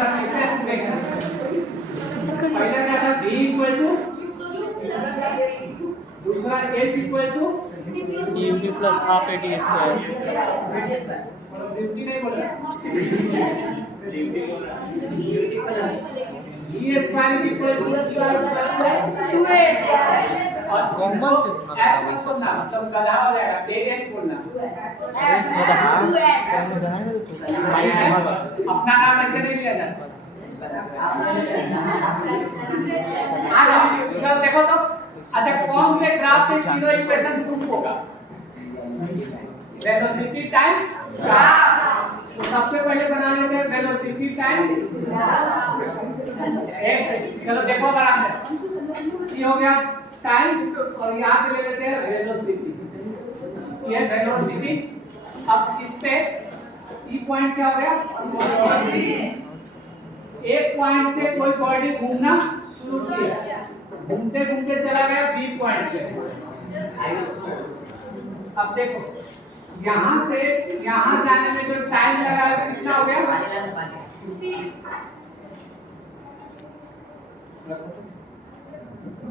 बार लिखते हैं देखना। पहला क्या था v इक्वल टू, दूसरा s equal to EMD plus half AT square. 50 नहीं बोल रहा, e square equal to square 2a और कॉमन से सुना था ऐसे बोलना, सब गधा हो जाएगा, डेढ़ बोलना। अपना नाम ऐसे नहीं लिया जाता। आ जाओ, चलो देखो तो, अच्छा कौन से ग्राफ से तीनों इक्वेशन प्रूफ होगा? Velocity time graph. तो सबसे पहले बना लेते हैं वेलोसिटी टाइम एक्स। चलो देखो आराम से, ये हो गया टाइम और यहाँ पे ले लेते हैं वेलोसिटी। ये वेलोसिटी, अब इस पे ई पॉइंट क्या हो गया? एक पॉइंट से कोई बॉडी घूमना शुरू किया, घूमते घूमते चला गया बी पॉइंट पे। अब देखो यहाँ से यहाँ जाने में जो टाइम लगा है कितना हो गया?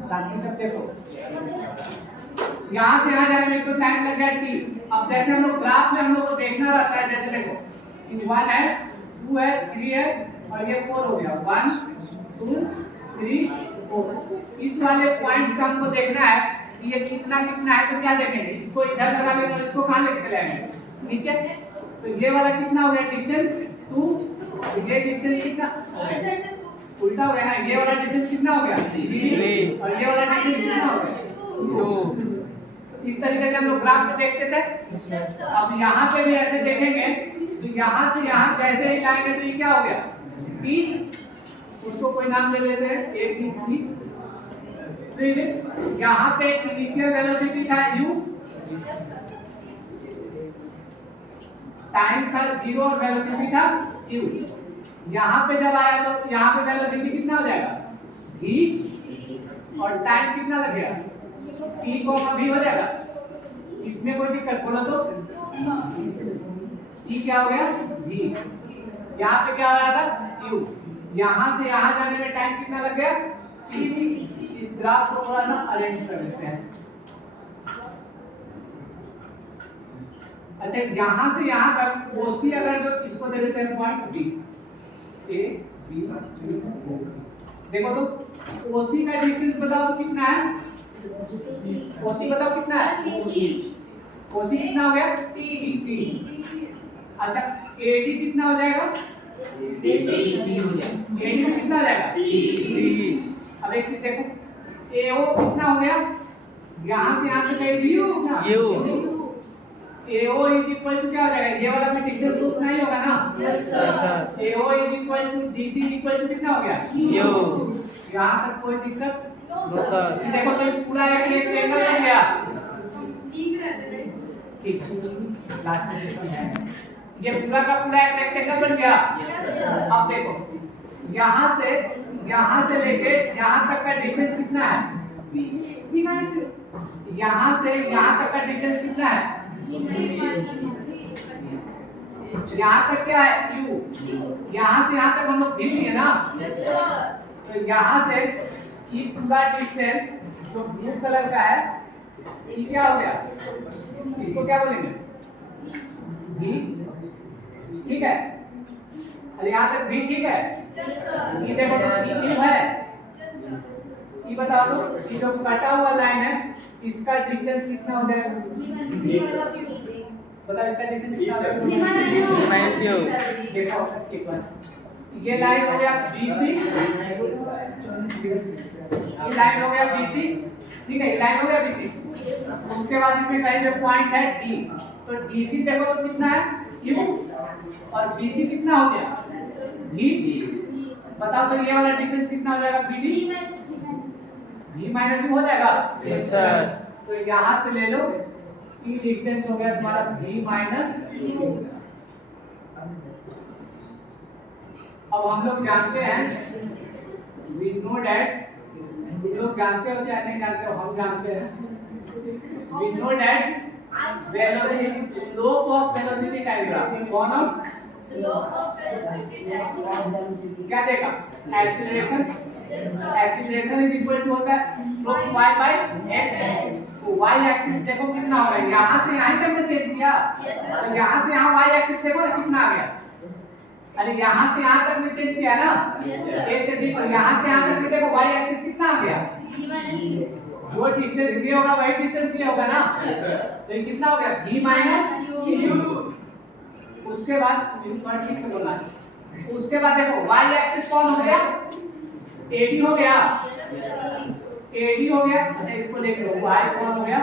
साथ ही सब देखो, यहाँ से यहाँ जाने में इसको टाइम लग गया t। अब जैसे हम लोग ग्राफ में हम लोग को देखना रहता है, जैसे देखो कि 1 है, 2 है, 3 है और ये 4 हो गया। 1 2 3 4। इस वाले पॉइंट का हमको देखना है कि ये कितना कितना है, तो क्या देखेंगे? इसको इधर लगा लेंगे और इसको कहाँ लेके चलाएंगे? नीचे। तो ये वाला कितना हो गया डिस्टेंस? 2। ये डिस्टेंस कितना उल्टा हो गया ना, ये वाला डिस्टेंस कितना हो गया? 3 और ये वाला डिस्टेंस कितना हो गया? 2। इस तरीके से हम लोग ग्राफ में देखते थे। अब यहाँ पे भी ऐसे देखेंगे, तो यहाँ से यहाँ जैसे ही लाएंगे तो ये क्या हो गया? T। उसको कोई नाम दे देते हैं ABC। फिर यहाँ पे इनिशियल वेलोसिटी था u, टाइम था 0 और वेलोसिटी था u। यहाँ पे जब आया तो यहाँ पे वेलोसिटी कितना हो जाएगा? v और टाइम कितना लगेगा? t को v हो जाएगा। इसमें कोई दिक्कत बोलो तो? t क्या हो गया? v। यहाँ पे क्या हो रहा था? u। यहाँ से यहाँ जाने में टाइम कितना लग गया? t। इस ग्राफ को थोड़ा सा अरेंज कर लेते हैं। अच्छा यहाँ से यहाँ तक OC अगर जो इसको दे देते हैं point B, A B C O। देखो तो OC का डिस्टेंस बताओ तो कितना है? OC बताओ कितना है? OC कितना हो गया? T। अच्छा AD कितना हो जाएगा? AD में कितना हो जाएगा? T। अब एक चीज देखो, AO कितना हो गया? यहाँ से यहाँ तक कितना? AO इज इक्वल टू क्या हो जाएगा? ये वाला भी डिस्टेंस तो उतना ही होगा ना? Yes sir. AO is equal to DC equal to कितना हो गया? U। यहाँ तक कोई दिक्कत? No sir. देखो तो पूरा एक रेक्टेंगल बन गया। ठीक लास्ट में सेशन है, ये पूरा का पूरा एक रेक्टेंगल बन गया। अब देखो यहाँ से लेके यहाँ तक का डिस्टेंस कितना है? यहाँ से यहाँ तक का डिस्टेंस कितना है? यहाँ तक क्या है? U। यहाँ से यहाँ तक हम लोग गिन लिए ना? तो यहाँ से ये पूरा डिस्टेंस जो ब्लू कलर का है, ये क्या हो गया? इसको क्या बोलेंगे? V। ठीक है, अरे यहाँ तक V ठीक है? ये देखो तो U है। ये बताओ तो ये जो कटा हुआ लाइन है इसका डिस्टेंस कितना हो जाएगा? बताओ इसका डिस्टेंस कितना हो जाएगा? देखो एक बार, ये लाइन हो गया BC, ये लाइन हो गया BC। ठीक है, ये लाइन हो गया BC। उसके बाद इसमें कहीं पे पॉइंट है D, तो DC देखो तो कितना है? Q और BC कितना हो गया? V। बताओ तो ये वाला डिस्टेंस कितना हो जाएगा? BD। V माइनस हो जाएगा? Yes sir. तो यहाँ से ले लो, ये डिस्टेंस हो गया तुम्हारा V माइनस। अब हम लोग जानते हैं, we know that, लोग जानते हो चाहे नहीं जानते हो, हम जानते हैं, we know that velocity, slope of velocity diagram, कौन हो? Slope of velocity times क्या देगा acceleration acceleration is equal to होता है स्लोप y बाय x तो y एक्सिस देखो कितना हो गया यहां से यहां तक तो चेंज किया तो यहां से यहां y एक्सिस देखो ना कितना आ गया अरे यहां से यहां तक में चेंज किया ना a से b तो यहां से यहां तक देखो y एक्सिस कितना आ गया जो डिस्टेंस ये होगा वही डिस्टेंस ये होगा ना तो ये कितना हो गया v माइनस u उसके बाद ठीक से बोलना है उसके बाद देखो y एक्सिस कौन हो गया AD हो गया AD हो गया अच्छा इसको लेके लो y कौन हो गया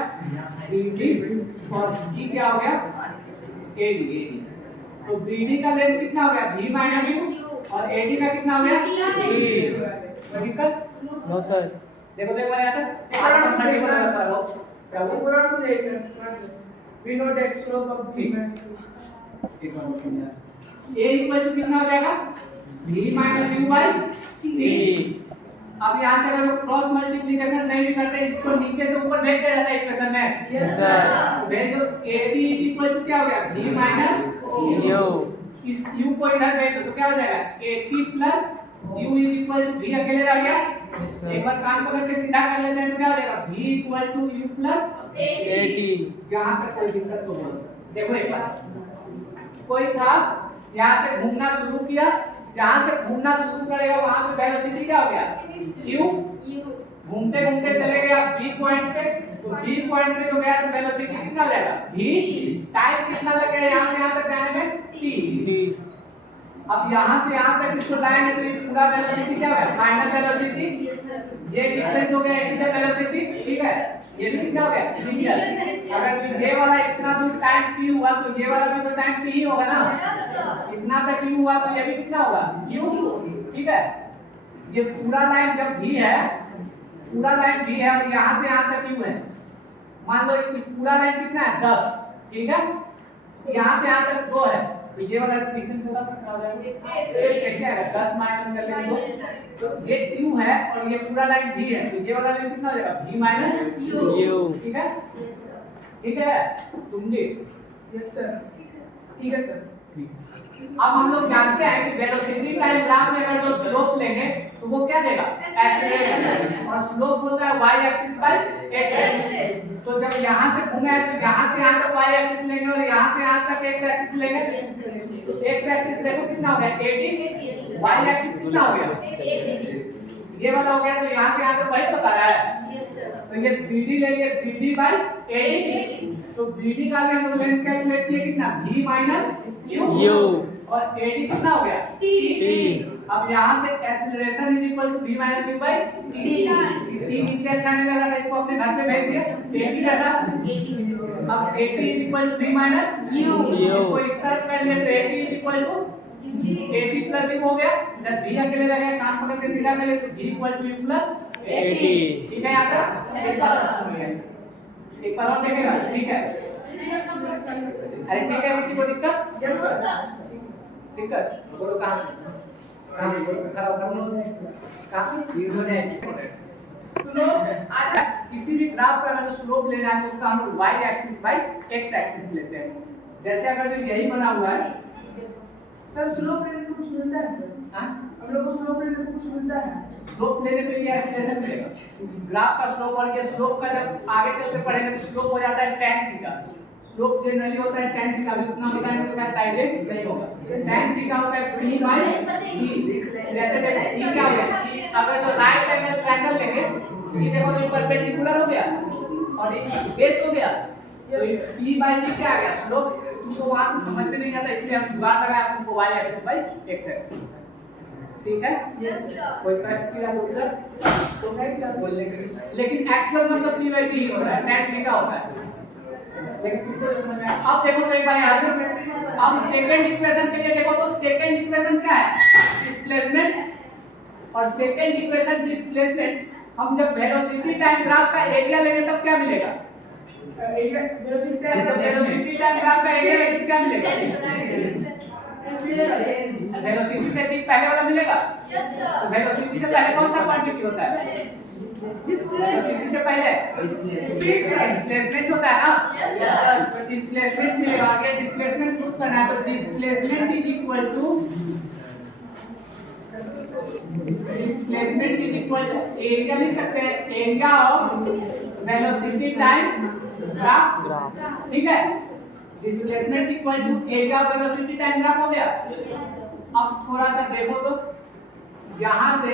BD और B क्या हो गया AD तो BD का लेंथ कितना हो गया v माइनस u और AD का कितना हो गया कोई दिक्कत नो सर देखो तो एक बार यहाँ तक आज तक मल्टी बना बता रहा हूँ क्या वो We know that slope of v एक बार a इक्वल टू कितना हो जाएगा v minus u by t अब यहाँ से अगर क्रॉस मल्टीप्लिकेशन नहीं भी करते इसको नीचे से ऊपर भेज दिया जाता है इक्वेशन में यस सर भेज दो AD इज इक्वल टू क्या हो गया v माइनस यू इस u को इधर भेज दो तो क्या हो जाएगा AT plus u is equal to v अकेले रह गया यस एक सर बार कान पकड़ के सीधा कर लेते हैं तो क्या हो जाएगा v equal to u plus 80 यहाँ तक कोई दिक्कत तो बोलो देखो एक बार कोई था यहाँ से घूमना शुरू किया जहाँ से घूमना शुरू करेगा वहाँ पे वेलोसिटी क्या हो गया u घूमते घूमते चले गए आप b पॉइंट पे तो b पॉइंट पे जो गया तो वेलोसिटी कितना हो जाएगा v टाइम कितना लगेगा यहाँ से यहाँ तक जाने में t अब यहाँ से यहाँ तक इसको लाएंगे तो ये पूरा वेलोसिटी क्या होगा फाइनल वेलोसिटी ये डिस्टेंस हो गया इनिशियल वेलोसिटी ठीक है ये भी कितना हो गया इनिशियल अगर तो ये वाला इतना दूर टाइम t हुआ तो ये वाला भी तो टाइम t ही होगा ना इतना तक u हुआ तो ये भी कितना होगा u ठीक है ये पूरा लाइन जब v है पूरा लाइन v है और यहाँ से यहाँ तक u है मान लो कि पूरा लाइन कितना है 10 ठीक है यहाँ से यहाँ तक 2 है तो ये वाला डिस्टेंस कितना हो जाएगा कैसे आएगा 10 माइनस कर लेंगे तो ये q है और ये पूरा लाइन v है तो ये वाला लाइन कितना हो जाएगा v माइनस u ठीक है तुम जी Yes sir. ठीक है सर. अब हम लोग जानते हैं कि वेलोसिटी टाइम ग्राफ में अगर जो स्लोप लेंगे तो वो क्या देगा एक्सीलरेशन और स्लोप होता है y axis by x axis तो जब यहाँ से घूमे तो यहाँ से यहाँ तक y एक्सिस लेंगे और यहाँ से यहाँ तक x एक्सिस लेंगे तो x एक्सिस देखो कितना हो गया 80 y एक्सिस कितना हो गया ये वाला हो गया तो यहाँ से यहाँ तक वही बता रहा है तो ये BD लेंगे BD बाय 80 तो BD का हम लोग लेंथ कैलकुलेट किए कितना v माइनस u और AD कितना हो गया t अब यहाँ से acceleration is equal to v minus u by t नीचे अच्छा नहीं लगा था इसको अपने घर पे भेज दिया AD कैसा अब AD is equal to v minus u इसको इस तरफ कर लिए तो AD is equal to AD plus u हो गया जब v अकेले रह गया कान पकड़ के सीधा कर ले तो v equal to u plus 80 ठीक है यहाँ तक एक बार और देखेगा ठीक है अरे ठीक है किसी को दिक्कत Yes sir. दिक्कत बोलो कहाँ से खड़ा कहाँ Slope आधा. किसी भी ग्राफ का अगर स्लोप लेना है तो उसका हम लोग y axis by x axis लेते हैं जैसे अगर जो यही बना हुआ है सर slope लेने को कुछ मिलता है सर. हाँ हम लोग को slope लेने को कुछ मिलता है. स्लोप लेने पे ये एक्सीलरेशन मिलेगा ग्राफ का स्लोप और ये स्लोप का जब आगे चलते पढ़ेंगे तो स्लोप हो जाता है tan थीटा स्लोप जनरली होता है tan थीटा अभी उतना बताएंगे तो शायद डायरेक्ट नहीं होगा tan थीटा होता है p बाय d जैसे देखो p क्या हो गया p अगर तो राइट एंगल ट्रायंगल लेंगे ये देखो तो परपेंडिकुलर हो गया और ये बेस हो गया तो p बाय d क्या आ गया स्लोप तुमको वहां से समझ में नहीं आता इसलिए हम जुगाड़ लगाया तुमको y axis by x axis ठीक है कोई कष्ट किया तो नहीं सर बोलने के लिए लेकिन एक्चुअल मतलब p बाय d ही हो रहा है tan थीटा होता है लेकिन तुमको जो समझ में आया अब देखो तो एक बार यहाँ से अब सेकंड इक्वेशन के लिए देखो तो सेकंड इक्वेशन क्या है डिस्प्लेसमेंट और सेकंड इक्वेशन डिस्प्लेसमेंट हम जब वेलोसिटी टाइम ग्राफ का एरिया लेंगे तब क्या मिलेगा वेलोसिटी टाइम ग्राफ का एरिया लेंगे तो क्या मिलेगा वेलोसिटी से ठीक पहले वाला मिलेगा वेलोसिटी से पहले कौन सा क्वांटिटी होता है वेलोसिटी से पहले डिस्प्लेसमेंट होता है ना, तो डिस्प्लेसमेंट मिलेगा। आगे डिस्प्लेसमेंट प्रूफ करना है, तो displacement is equal to area लिख सकते हैं, area of velocity time graph, ठीक है। Displacement equal to area of velocity time graph हो गया। अब थोड़ा सा देखो तो यहां से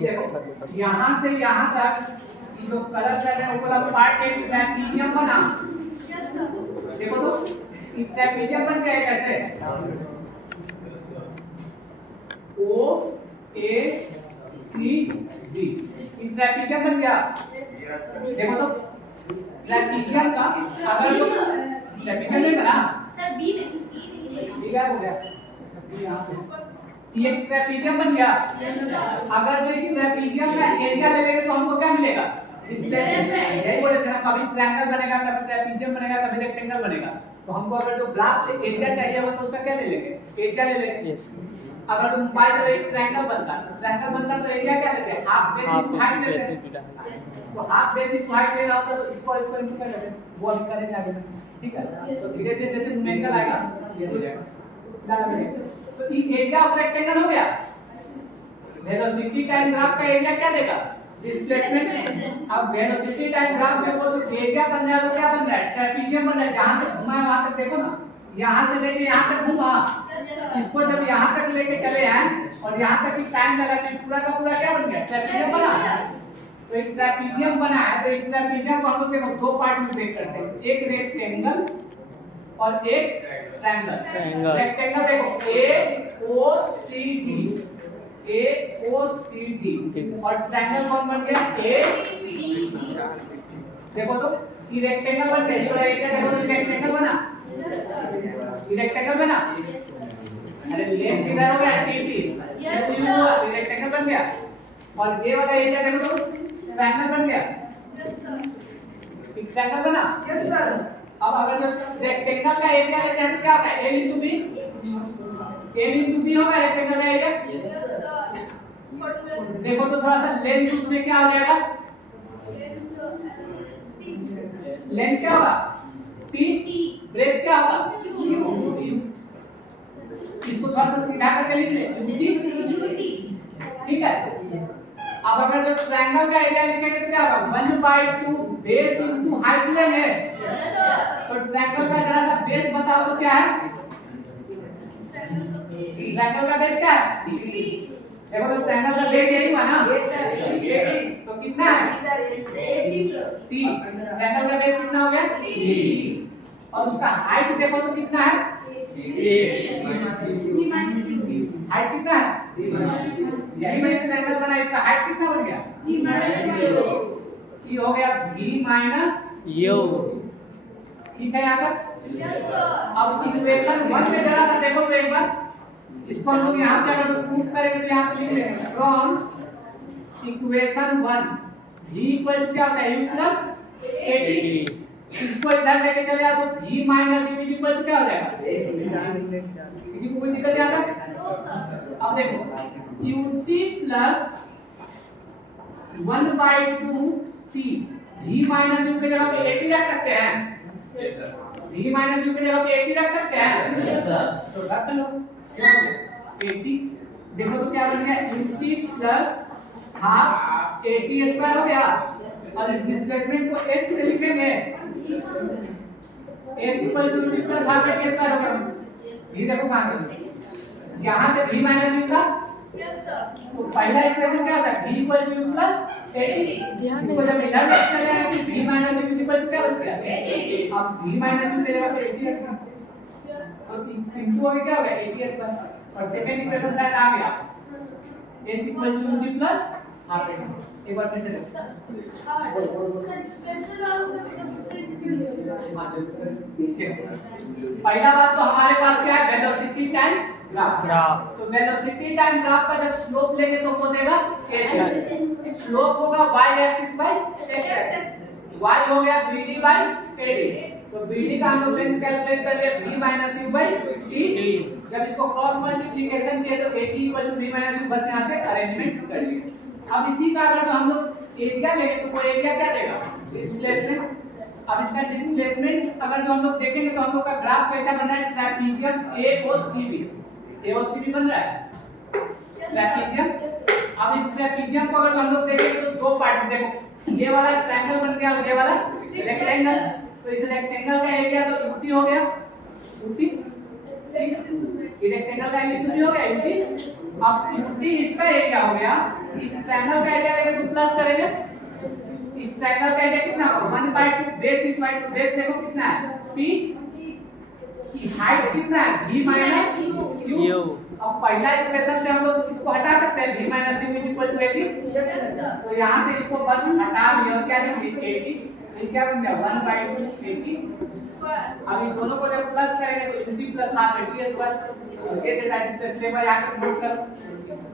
देखो यहां से यहां तक ये जो कलर कर रहे हैं ऊपर वाला पार्ट एक ट्रेपेजियम बना। देखो तो ये ट्रेपेजियम बन गया कैसे, O A C D, ये ट्रेपेजियम बन गया। देखो तो ट्रेपेजियम का अगर जो ट्रेपेजियम नहीं बना सर बी नहीं ठीक है, हो गया ये ट्रेपेजियम बन गया। अगर जो इस ट्रेपेजियम का एरिया ले लेंगे तो हमको क्या मिलेगा, डिस्प्लेसमेंट। यही बोले थे ना, कभी ट्रायंगल बनेगा, कभी ट्रेपेजियम बनेगा, कभी रेक्टेंगल बनेगा। तो हमको अगर जो ग्राफ से एरिया चाहिए होगा तो उसका क्या ले लेंगे, एरिया ले लेंगे। अगर तुम पाई करो एक ट्रायंगल बनता तो एरिया क्या लेते हैं, हाफ बेस इनटू हाइट लेते हैं। तो हाफ बेस इनटू हाइट लेना होता तो इसको और इसको इनटू कर लेते हैं, वो हम करेंगे आगे में, ठीक है। तो धीरे धीरे जैसे न्यूमेरिकल आएगा ये हो जाएगा। तो ये एरिया ऑफ रेक्टेंगल हो गया। वेलोसिटी टाइम ग्राफ का एरिया क्या देगा, डिस्प्लेसमेंट। अब वेलोसिटी टाइम ग्राफ में वो जो एरिया बन रहा है वो क्या बन रहा है, ट्रेपेजियम बन रहा है। जहां से घुमा है वहां तक देखो ना, यहां से लेके यहां तक घुमा, इसको जब यहां तक लेके चले हैं और यहां तक की टाइम लगा तो पूरा का पूरा क्या बन गया, ट्रेपेजियम बना। तो एक ट्रेपेजियम बना है, तो एक ट्रेपेजियम को हम लोग देखो दो पार्ट में ब्रेक करते हैं, एक रेक्टेंगल और एक ट्रायंगल। रेक्टेंगल देखो A O C D, A O C D, और ट्रायंगल कौन बन गया, A देखो तो ये रेक्टेंगल बन गया। ये वाला एरिया देखो तो ये रेक्टेंगल बना, ये रेक्टेंगल बना। अरे लेंथ किधर हो गया, TT, ये हुआ, ये रेक्टेंगल बन गया। और ये वाला एरिया देखो तो ट्रायंगल बन गया, ट्रायंगल बना। Yes sir. अब अगर जो रेक्टेंगल का एरिया लेते हैं तो क्या होता है, L into B, L into B होगा रेक्टेंगल का एरिया। देखो तो थोड़ा सा लेंथ उसमें क्या हो जाएगा, लेंथ क्या होगा T, ब्रेथ क्या होगा U। इसको थोड़ा सा सीधा करके लिख ले UT, ठीक है। अब अगर जो ट्रायंगल का एरिया लिखेंगे तो क्या होगा, 1/2 बेस इनटू हाइट लेंगे। तो ट्रायंगल का जरा सा बेस बताओ तो क्या है, ट्रायंगल का बेस क्या है, देखो तो ट्रायंगल का बेस यही हुआ ना, तो कितना है 30। ट्रायंगल का बेस कितना हो गया 30, और उसका हाइट देखो तो कितना है, हाइट कितना है, यही में ट्रायंगल बना, इसका हाइट कितना बन गया, ये हो गया v माइनस u, ठीक है। यहाँ तक अब इक्वेशन 1 में जरा सा देखो तो एक बार, इसको हम लोग यहाँ पे अगर प्रूफ करेंगे तो यहाँ पे लिख लेंगे from equation 1 v equal to क्या होता है u प्लस 80। इसको इधर लेके चले आओ तो v minus u equal to क्या हो जाएगा, किसी को कोई दिक्कत आता है। अब देखो qt plus 1/2 t, v minus u की जगह पे 80 रख सकते हैं, v माइनस u की जगह पे 80 रख सकते हैं, यस सर। तो रख लो 80, देखो तो क्या बन गया ut प्लस हाफ 80 स्क्वायर हो गया। और डिस्प्लेसमेंट को s से लिखेंगे, s equal to ut plus half 80 square हो गया। ये देखो कहां है, यहां से v माइनस u था, यस सर। तो पहला इक्वेशन क्या होता है v equal to u plus 80। इसको जब इधर लेके चले आए तो v minus u equal to क्या बच गया 80। अब v माइनस u की जगह पे 80 रखना, तो इनटू हो गया क्या हो गया 80 स्क्वायर। और सेकंड इक्वेशन शायद आ गया s equal to ut plus half 80। एक बार फिर से देखो, पहला बात तो हमारे पास क्या है, वेलोसिटी टाइम ग्राफ। तो वेलोसिटी टाइम ग्राफ का जब स्लोप लेंगे तो वो देगा स्लोप होगा y axis by x axis, y हो गया bd बाय kd, तो BD का हम लोग लेंथ कैलकुलेट कर लिए V minus U by T। जब इसको क्रॉस मल्टीप्लिकेशन किए तो AT equal to V minus U, बस यहाँ से अरेंजमेंट कर लिए। अब इसी का अगर जो हम लोग एरिया लेंगे तो वो एरिया क्या देगा? डिस्प्लेसमेंट। अब इसका डिस्प्लेसमेंट अगर जो हम लोग देखेंगे तो हम लोग का ग्राफ कैसा बन रहा है? ट्रैपीजियम AOCB, AOCB बन रहा है ट्रैपीजियम। अब इस ट्रैपीजियम को अगर जो हम लोग देखेंगे तो दो पार्ट में, देखो ये वाला ट्रायंगल बन गया और ये वाला रेक्टेंगल। तो इस रेक्टेंगल का एरिया तो यूटी हो गया, यूटी, ठीक है, ये रेक्टेंगल का एरिया यूटी हो गया, यूटी। अब यूटी इसका एरिया हो गया, इस ट्रायंगल का एरिया लेके तो प्लस करेंगे, इस ट्रायंगल का एरिया कितना होगा? 1/2 बेस इक्वल बेस देखो कितना है? p की हाइट कितना है? v minus u। अब पहला इक्वेशन से हम लोग इसको हटा सकते हैं, v minus u equal to 80। Yes, sir. तो यहाँ से इसको बस हटा दिया और क्या लिखेंगे? 80। ये क्या बन गया? 1/2 80। अब इन दोनों को जब प्लस करेंगे तो 80 प्लस हाफ 80 स्क्वायर। ये डेटा डिस्प्ले पर आकर नोट करो।